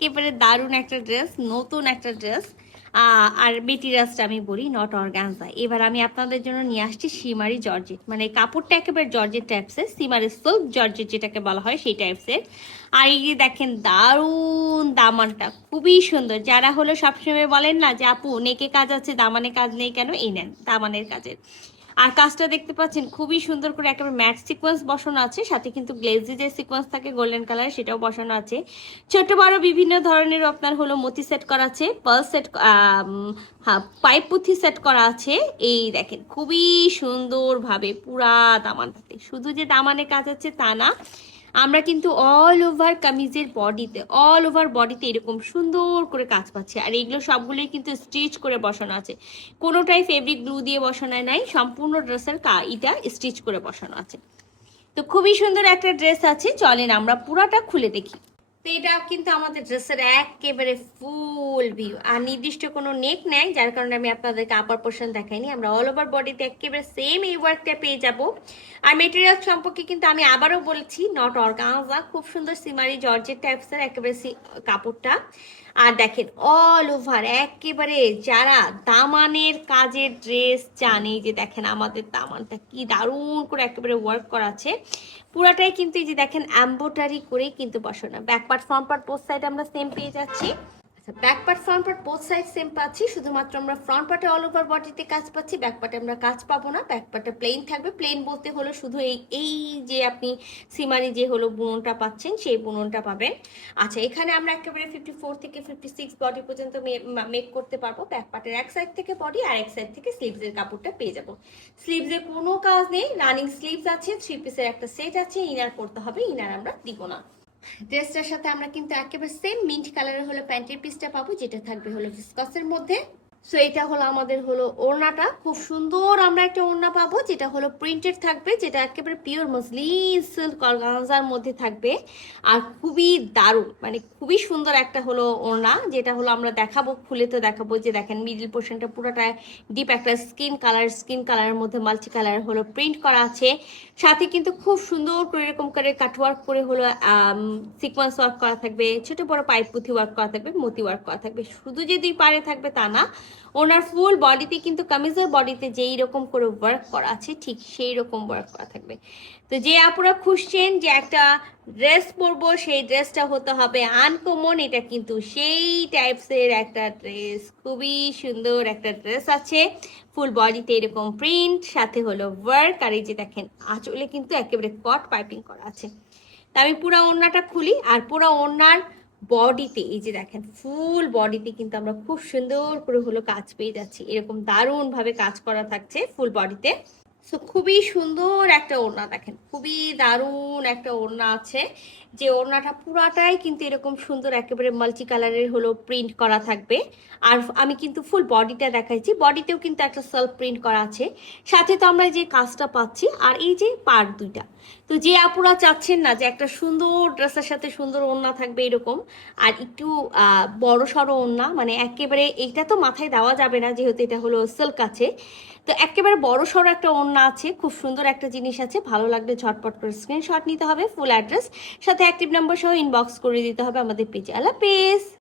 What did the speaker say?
একেবারে দারুণ একটা ড্রেস, নতুন একটা ড্রেস। আর মেটেরিয়ালসটা আমি বলি নট অর্গানজা। এবার আমি আপনাদের জন্য নিয়ে আসছি সিমারি জর্জেট, মানে কাপড়টা একেবারে জর্জেট টাইপসের, সিমারি সিল্ক জর্জেট যেটাকে বলা হয় সেই টাইপসের। আর এই যে দেখেন দারুণ দামানটা খুবই সুন্দর। যারা হলো সবসময় বলেন না যে আপু নেকে কাজ আছে দামানে কাজ নেই কেন, এই নেন দামানের কাজের। আর কাজটা দেখতে পাচ্ছেন খুবই সুন্দর করে একেবারে ম্যাট সিকোয়েন্স বসানো আছে, সাথে কিন্তু গ্লেজি যে সিকোয়েন্স থাকে গোল্ডেন কালার সেটাও বসানো আছে। ছোট বড় বিভিন্ন ধরনের আপনার হলো মতি সেট করা আছে, পার্ল সেট, হ্যাঁ পাইপ পুঁথি সেট করা আছে। এই দেখেন খুবই সুন্দরভাবে পুরা দামানটাতে, শুধু যে দামানে কাজ আছে তা না, আমরা কিন্তু অল ওভার কামিজের বডিতে, অল ওভার বডিতে এরকম সুন্দর করে কাজ পাচ্ছি। আর এগুলো সবগুলোই কিন্তু স্টিচ করে বসানো আছে, কোনোটাই ফেব্রিক গ্লু দিয়ে বসানো নাই, সম্পূর্ণ ড্রেসের এটা স্টিচ করে বসানো আছে। তো খুবই সুন্দর একটা ড্রেস আছে, চলেন আমরা পুরাটা খুলে দেখি। তো এটা কিন্তু আমাদের ড্রেসের একেবারে ফুল ভিউ, আর নির্দিষ্ট কোনো নেক নেই, যার কারণে আমি আপনাদেরকে আপার পোর্শন দেখাইনি। আমরা অল ওভার বডিতে একেবারে সেম এই ওয়ার্কটা পেয়ে যাব। আর মেটেরিয়াল সম্পর্কে কিন্তু আমি আবারও বলছি নট অর্গানজা, খুব সুন্দর সিমারি জর্জেট টাইপসের একেবারে কাপড়টা। আর দেখেন অল ওভার একেবারে যারা দামানের কাজের ড্রেস চান, এই যে দেখেন আমাদের দামানটা কি দারুণ করে একেবারে ওয়ার্ক করা আছে। পুরাটাই কিন্তু এই যে দেখেন এমব্রয়ডারি করেই কিন্তু বসানো। Back part front part both side আমরা সেম পেয়ে যাচ্ছি। Back part front part both side same পাচ্ছি, শুধুমাত্র আমরা ফ্রন্ট পার্টে অল ওভার বডিতে কাজ পাচ্ছি, ব্যাক পার্টে আমরা কাজ পাবো না। ব্যাক পার্টে প্লেন থাকবে, প্লেন বলতে হলো শুধু এই এই যে আপনি সিমারি যে হলো বুননটা পাচ্ছেন সেই বুননটা পাবেন। আচ্ছা, এখানে আমরা একেবারে 54 থেকে 56 বডি পর্যন্ত মেক করতে পারবো। ব্যাক পার্টের এক সাইড থেকে বডি আর এক সাইড থেকে স্লিভসের কাপড়টা পেয়ে যাবো। স্লিভসের কোনো কাজ নেই, রানিং স্লিভস আছে, 3 পিসের একটা সেট আছে, ইনার করতে হবে, ইনার আমরা দিব না। ড্রেসটার সাথে আমরা কিন্তু একেবারে সেম মিন্ট কালারের হলো প্যান্টের পিসটা পাবো, যেটা থাকবে হলো ভিসকসের মধ্যে। সো এটা হলো আমাদের হলো ওড়নাটা, খুব সুন্দর আমরা একটা ওড়না পাবো যেটা হলো প্রিন্টেড থাকবে, যেটা একেবারে পিওর মসলিন সিল্ক অর্গানজার মধ্যে থাকবে। আর খুবই দারুণ, মানে খুবই সুন্দর একটা হলো ওড়না, যেটা হলো আমরা দেখাবো, খুলে তো দেখাবো। যে দেখেন মিডল পোর্শনটা পুরোটা ডিপ একটা স্কিন কালারের মধ্যে মাল্টি কালার হলো প্রিন্ট করা আছে। সাথে কিন্তু খুব সুন্দর করে এরকম করে কাটওয়ার্ক করে হলো সিকোয়েন্স ওয়ার্ক করা থাকবে, ছোট বড় পাইপ পুঁথি ওয়ার্ক করা থাকবে, মতি ওয়ার্ক করা থাকবে। শুধু যে দুই পারে থাকবে তা না, ওনার ফুল বডিতে কিন্তু কামিজের বডিতে যেই রকম করে ওয়ার্ক করা আছে ঠিক সেই রকম ওয়ার্ক করা থাকবে। তো যে আপুরা খুঁজছেন যে একটা ড্রেস পরবো, সেই ড্রেসটা হতে হবে আনকমন, এটা কিন্তু সেই টাইপসের একটা ড্রেস। খুবই সুন্দর একটা ড্রেস আছে, ফুল বডিতে এরকম প্রিন্ট, সাথে হলো ওয়ার্ক। আর এই যে দেখেন আঁচলে কিন্তু একেবারে কট পাইপিং করা আছে। তা আমি পুরা ওড়নাটা খুলি, আর পুরা ওড়নার বডিতে এই যে দেখেন ফুল বডিতে কিন্তু আমরা খুব সুন্দর করে হলো কাজ পেয়ে যাচ্ছি, এরকম দারুণ ভাবে কাজ করা থাকছে ফুল বডিতে। সো খুবই সুন্দর একটা ওড়না, দেখেন খুবই দারুণ একটা ওড়না আছে, যে ওড়নাটা পুরাটাই কিন্তু এরকম সুন্দর একেবারে মাল্টি কালারের হলো প্রিন্ট করা থাকবে। আর আমি কিন্তু ফুল বডিটা দেখাইছি, বডিতেও কিন্তু একটা সেলফ প্রিন্ট করা আছে, সাথে তো আমরা যে কাজটা পাচ্ছি। আর এই যে পার্ট দুইটা, তো যে আপুরা চাচ্ছেন না যে একটা সুন্দর ড্রেসের সাথে সুন্দর ওড়না থাকবে এরকম, আর একটু বড় সড়ো ওড়না, মানে একেবারে এইটা তো মাথায় দেওয়া যাবে না যেহেতু এটা হলো সিল্ক আছে, তো একেবারে বড় সড়ো একটা ওড়না আছে, খুব সুন্দর একটা জিনিস আছে, ভালো লাগলে ঝটপট করে স্ক্রিনশট নিতে হবে, ফুল অ্যাড্রেস সাথে অ্যাক্টিভ নাম্বার সহ ইনবক্স করে দিতে হবে আমাদের পেজে। আল্লাহ হাফেজ।